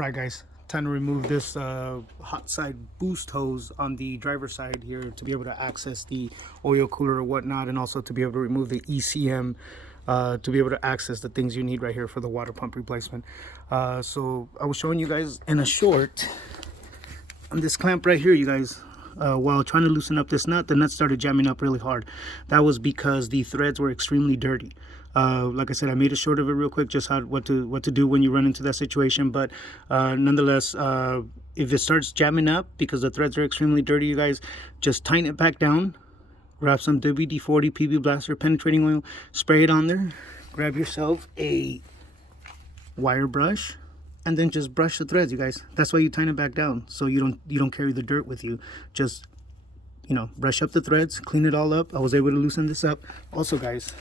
Alright guys, time to remove this hot side boost hose on the driver's side here to be able to access the oil cooler or whatnot, and also to be able to remove the ECM to be able to access the things you need right here for the water pump replacement. So I was showing you guys in a short on this clamp right here, you guys. While trying to loosen up this nut, the nut started jamming up really hard. That was because the threads were extremely dirty. Like I said, I made a short of it real quick, just what to do when you run into that situation. But nonetheless, if it starts jamming up because the threads are extremely dirty, you guys, just tighten it back down. Grab some WD-40 PB Blaster penetrating oil, spray it on there. Grab yourself a wire brush, and then just brush the threads, you guys. That's why you tighten it back down, so you don't carry the dirt with you. Just, you know, brush up the threads, clean it all up. I was able to loosen this up. Also, guys,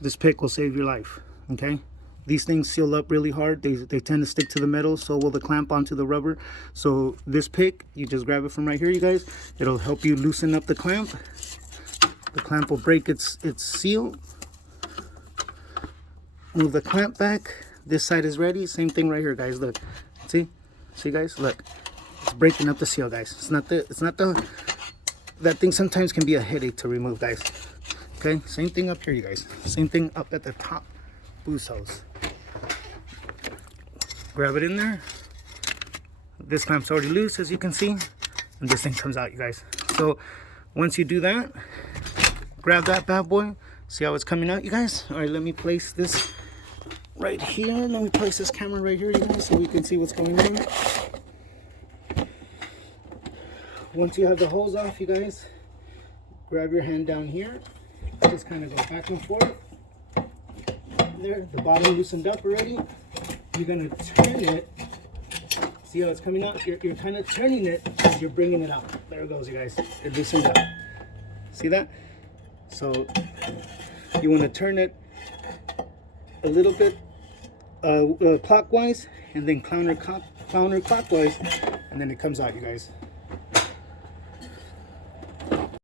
this pick will save your life. Okay, these things seal up really hard. They tend to stick to the metal, so will the clamp onto the rubber. So this pick, you just grab it from right here, you guys. It'll help you loosen up the clamp. The clamp will break its seal. Move the clamp back. This side is ready. Same thing right here, guys. Look, see guys, look, it's breaking up the seal, guys. It's not the that thing sometimes can be a headache to remove, guys. Okay, same thing up here, you guys. Same thing up at the top boost hose. Grab it in there. This clamp's already loose, as you can see, and this thing comes out, you guys. So once you do that, grab that bad boy. See how it's coming out, you guys? All right, let me place this right here. Let me place this camera right here, you guys, so we can see what's going on. Once you have the hose off, you guys, grab your hand down here. Just kind of go back and forth. There, the bottom loosened up already. You're gonna turn it. See how it's coming out? You're kind of turning it as you're bringing it out. There it goes, you guys. It loosened up. See that? So you want to turn it a little bit clockwise, and then counterclockwise, and then it comes out, you guys.